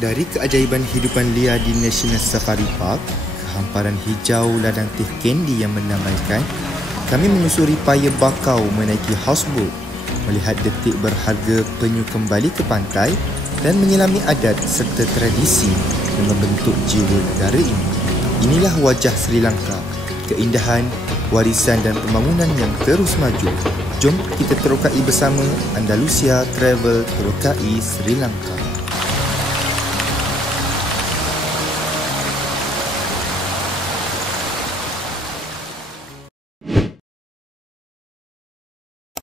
Dari keajaiban hidupan liar di National Safari Park, kehamparan hijau ladang teh Kandy yang mendamaikan, kami menyusuri paya bakau menaiki houseboat, melihat detik berharga penyu kembali ke pantai dan menyelami adat serta tradisi yang membentuk jiwa negara ini. Inilah wajah Sri Lanka, keindahan, warisan dan pembangunan yang terus maju. Jom kita terokai bersama Andalusia Travel Terokai Sri Lanka.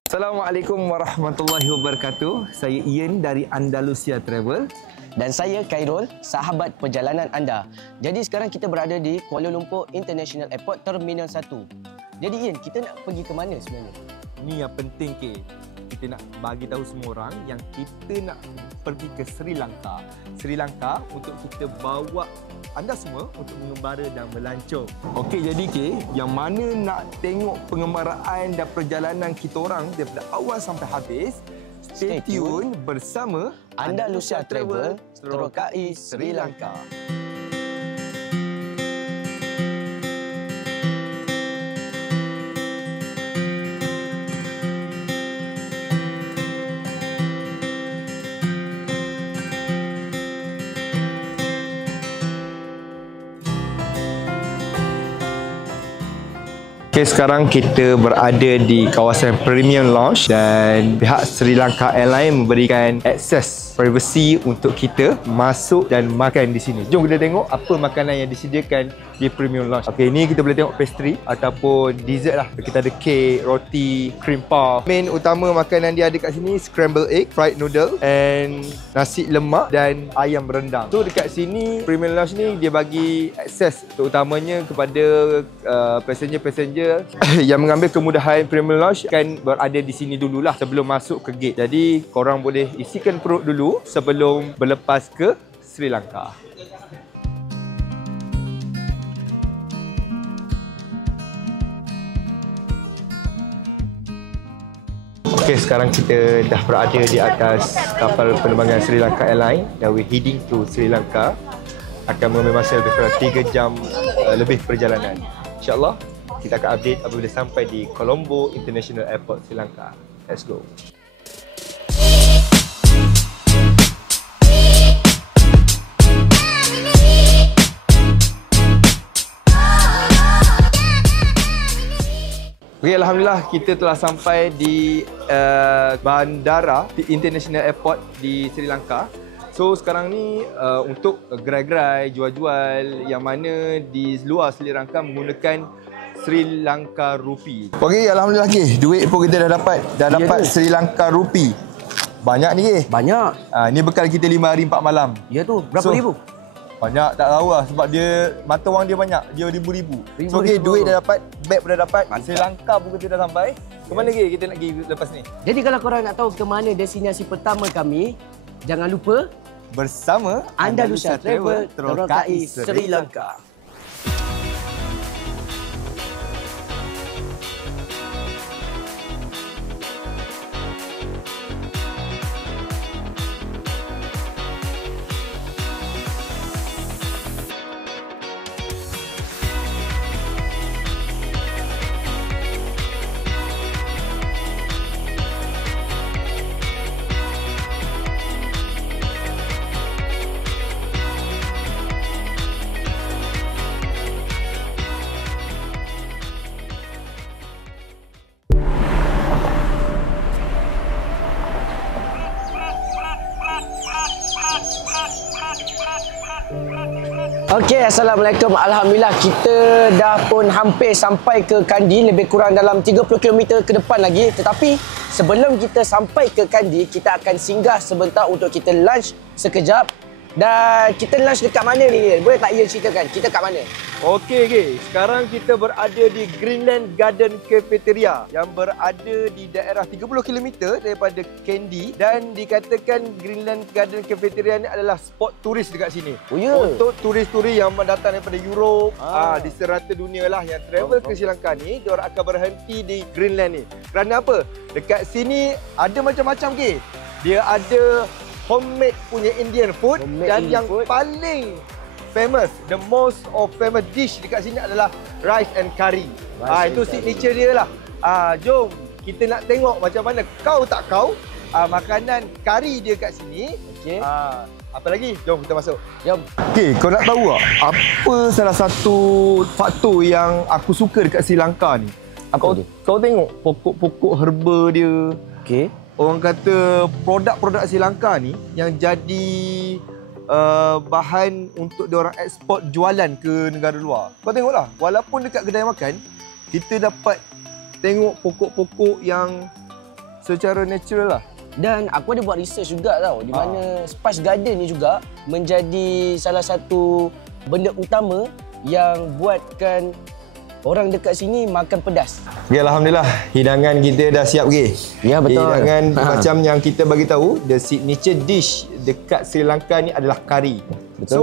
Assalamualaikum warahmatullahi wabarakatuh. Saya Ian dari Andalusia Travel. Dan saya Khairul, sahabat perjalanan anda. Jadi sekarang kita berada di Kuala Lumpur International Airport Terminal 1. Jadi Ian, kita nak pergi ke mana sebenarnya? Ini yang penting ke. Kita nak bagi tahu semua orang yang kita nak pergi ke Sri Lanka. Sri Lanka untuk kita bawa anda semua untuk mengembara dan melancong. Okey, jadi ke, yang mana nak tengok pengembaraan dan perjalanan kita orang daripada awal sampai habis, stay tune bersama Andalusia Travel Terokai Sri Lanka. Okay, sekarang kita berada di kawasan Premium Lounge dan pihak Sri Lanka Airlines memberikan akses privasi untuk kita masuk dan makan di sini. Jom kita tengok apa makanan yang disediakan di Premium Lounge. Okey, ini kita boleh tengok pastry ataupun dessert lah. Kita ada kek, roti, cream puff. Main utama makanan dia ada kat sini scrambled egg, fried noodle and nasi lemak dan ayam rendang. So dekat sini Premium Lounge ni dia bagi akses terutamanya kepada passenger-passenger yang mengambil kemudahan Premium Lounge akan berada di sini dululah sebelum masuk ke gate. Jadi korang boleh isikan perut dulu sebelum berlepas ke Sri Lanka. Okey, sekarang kita dah berada di atas kapal penerbangan Sri Lanka Airlines dan we're heading to Sri Lanka. Akan mengambil masa lebih kurang 3 jam lebih perjalanan. InsyaAllah kita akan update apabila sampai di Colombo International Airport, Sri Lanka. Let's go. Okay, Alhamdulillah kita telah sampai di Bandara International Airport di Sri Lanka. So sekarang ni untuk gerai-gerai jual-jual yang mana di luar Sri Lanka menggunakan Sri Lanka Rupee. Okey, Alhamdulillah ke, duit pun kita dah dapat. Dah dapat Sri Lanka Rupee. Banyak ni ke? Banyak. Ni bekal kita 5 hari 4 malam. Ya tu, berapa ribu? Banyak, tak tahu lah sebab dia mata wang dia banyak. Dia ribu-ribu. So okey, duit dah dapat, beg pun dah dapat. Sri Lanka pun kita dah sampai. Ke mana ke kita nak pergi lepas ni? Jadi kalau korang nak tahu ke mana destinasi pertama kami, jangan lupa bersama Andalusia Travel Terokai Sri Lanka. Okey, Assalamualaikum. Alhamdulillah kita dah pun hampir sampai ke Kandy, lebih kurang dalam 30 km ke depan lagi. Tetapi sebelum kita sampai ke Kandy, kita akan singgah sebentar untuk kita lunch sekejap. Dan kita lunch dekat mana ni? Boleh tak Ian ceritakan? Kita kat mana? Okey. Sekarang kita berada di Greenland Garden Cafeteria yang berada di daerah 30 km daripada Kandy dan dikatakan Greenland Garden Cafeteria ni adalah spot turis dekat sini. Oh ya? Untuk turis-turis yang datang daripada Europe, di serata dunia lah yang travel ke Sri Lanka ni, diorang akan berhenti di Greenland ni. Kerana apa? Dekat sini ada macam-macam ke. Dia ada homemade punya Indian food. Dan yang paling famous, the most of famous dish dekat sini adalah rice and curry. Itu signature dia lah. Jom kita nak tengok macam mana kau tak kau makanan kari dia kat sini. Okey. Apa lagi? Jom kita masuk. Jom. Okey, kau nak tahu tak apa salah satu faktor yang aku suka dekat Sri Lanka ni? Kau tengok pokok-pokok herba dia. Okey. Orang kata produk-produk Sri Lanka ni yang jadi bahan untuk diorang ekspor jualan ke negara luar. Kau tengoklah, walaupun dekat kedai makan kita dapat tengok pokok-pokok yang secara natural lah. Dan aku ada buat research juga tau, di mana Spice Garden ni juga menjadi salah satu benda utama yang buatkan orang dekat sini makan pedas. Ya, alhamdulillah hidangan kita dah siap ke. Ya, betul. Hidangan macam yang kita bagi tahu, the signature dish dekat Sri Lanka ni adalah kari. Betul. So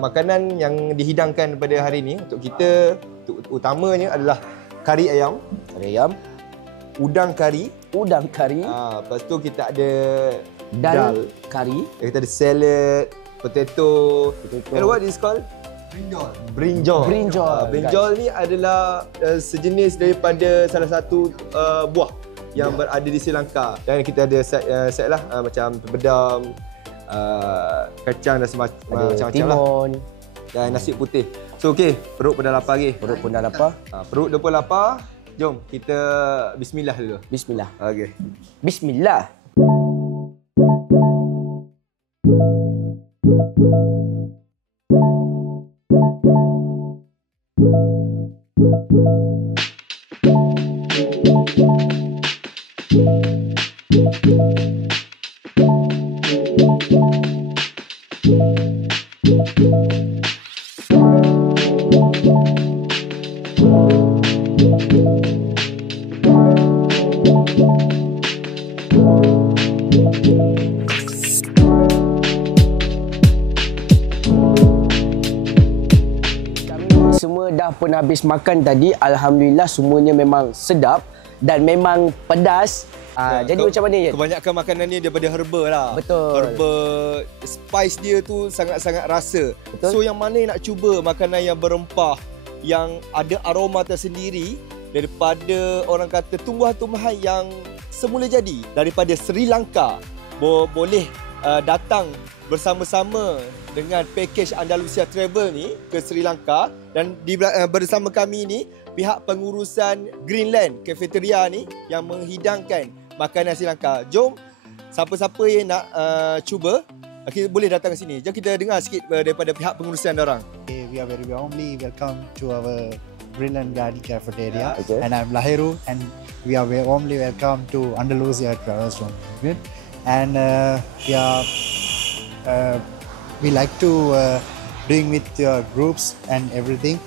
makanan yang dihidangkan pada hari ni untuk kita utamanya adalah kari ayam. Kari ayam, udang kari. Lepas tu kita ada dal kari. Kita ada salad, potato. And what is called? Brinjal. Brinjal ni adalah sejenis daripada salah satu buah yang berada di Sri Lanka. Dan kita ada set lah macam bedam, kacang dan macam-macam lah. Dan nasi putih. So okey, perut pun dah lapar lagi. Perut dah pun lapar. Jom kita bismillah dulu. Bismillah. Okey. Bismillah. Semua dah pun habis makan tadi. Alhamdulillah semuanya memang sedap dan memang pedas. Jadi macam mana ya? Kebanyakan makanan ni daripada herba lah. Betul. Herba, spice dia tu sangat-sangat rasa. Betul. So yang mana yang nak cuba makanan yang berempah, yang ada aroma tersendiri daripada orang kata tumbuhan-tumbuhan yang semula jadi daripada Sri Lanka, boleh datang bersama-sama dengan package Andalusia Travel ni ke Sri Lanka. Dan bersama kami ni pihak pengurusan Greenland Cafeteria ni yang menghidangkan makanan Sri Lanka. Jom, siapa-siapa yang nak cuba, kita boleh datang ke sini. Jom kita dengar sikit daripada pihak pengurusan orang. We are very warmly welcome to our Greenland Garden Cafeteria. And I'm Lahiru, and we are very warmly welcome to Andalusia Travel Restaurant. And we like to doing with groups and everything.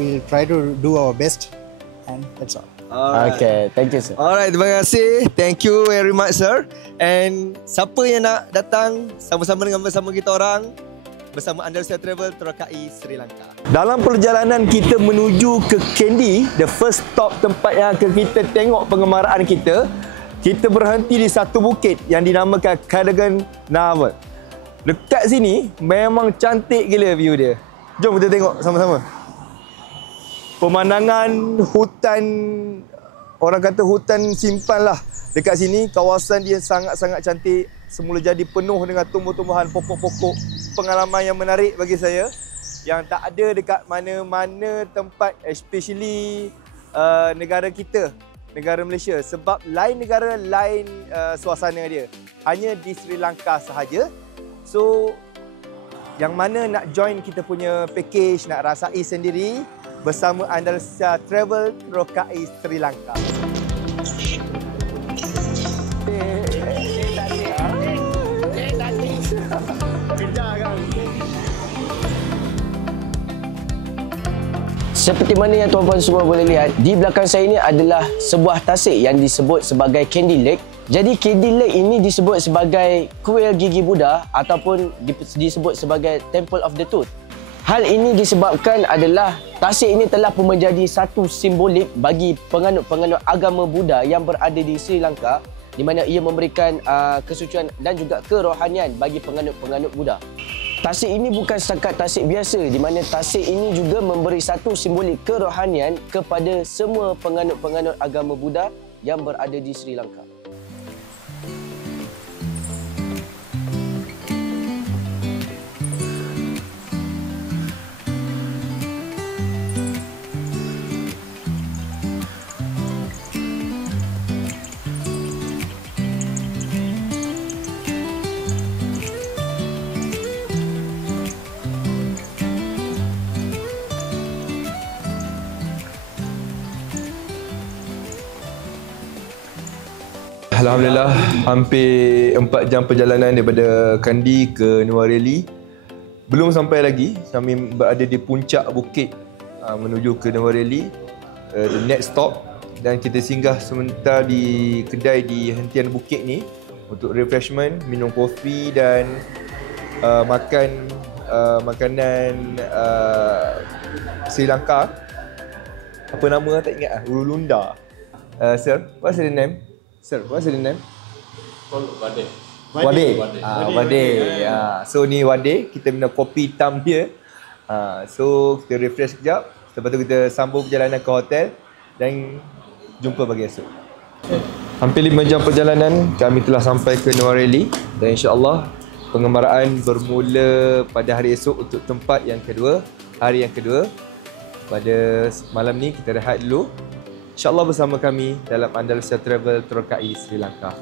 We'll try to do our best, and that's all. Okay, thank you sir. Alright, terima kasih. Thank you very much sir. And siapa yang nak datang sama-sama dengan bersama kita orang bersama Andalusia Travel Terokai Sri Lanka. Dalam perjalanan kita menuju ke Kandy, the first stop tempat yang akan kita tengok pengemaraan kita berhenti di satu bukit yang dinamakan Cadogan Naval. Dekat sini memang cantik gila view dia. Jom kita tengok sama-sama. Pemandangan hutan, orang kata hutan simpan lah. Dekat sini kawasan dia sangat-sangat cantik. Semula jadi penuh dengan tumbuh-tumbuhan, pokok-pokok. Pengalaman yang menarik bagi saya yang tak ada dekat mana-mana tempat, especially negara kita, negara Malaysia. Sebab lain negara, lain suasana dia. Hanya di Sri Lanka sahaja. So, yang mana nak join kita punya package, nak rasai sendiri bersama Andalusia Travel Terokai Sri Lanka. Seperti mana yang tuan-puan semua boleh lihat, di belakang saya ini adalah sebuah tasik yang disebut sebagai Kandy Lake. Jadi Kandy Lake ini disebut sebagai kuil gigi Buddha ataupun disebut sebagai Temple of the Tooth. Hal ini disebabkan adalah tasik ini telah pun menjadi satu simbolik bagi penganut-penganut agama Buddha yang berada di Sri Lanka, di mana ia memberikan kesucian dan juga kerohanian bagi penganut-penganut Buddha. Tasik ini bukan setakat tasik biasa, di mana tasik ini juga memberi satu simbolik kerohanian kepada semua penganut-penganut agama Buddha yang berada di Sri Lanka. Alhamdulillah, hampir 4 jam perjalanan daripada Kandy ke Nuwara Eliya. Belum sampai lagi, kami berada di puncak bukit menuju ke Nuwara Eliya, the next stop, dan kita singgah sebentar di kedai di hentian bukit ni untuk refreshment, minum kopi dan makan makanan Sri Lanka. Apa nama tak ingat Urulunda. Sir, what's the name? Sir, what's the name? Wade. Wade. So ni Wade, kita minum kopi hitam dia. So kita refresh sekejap. Lepas tu kita sambung perjalanan ke hotel dan jumpa pagi esok. Hampir 5 jam perjalanan, kami telah sampai ke Nuwara Eliya dan insya-Allah pengembaraan bermula pada hari esok untuk tempat yang kedua, hari yang kedua. Pada malam ni kita rehat dulu. InsyaAllah bersama kami dalam Andalusia Travel Trokai Sri Lanka.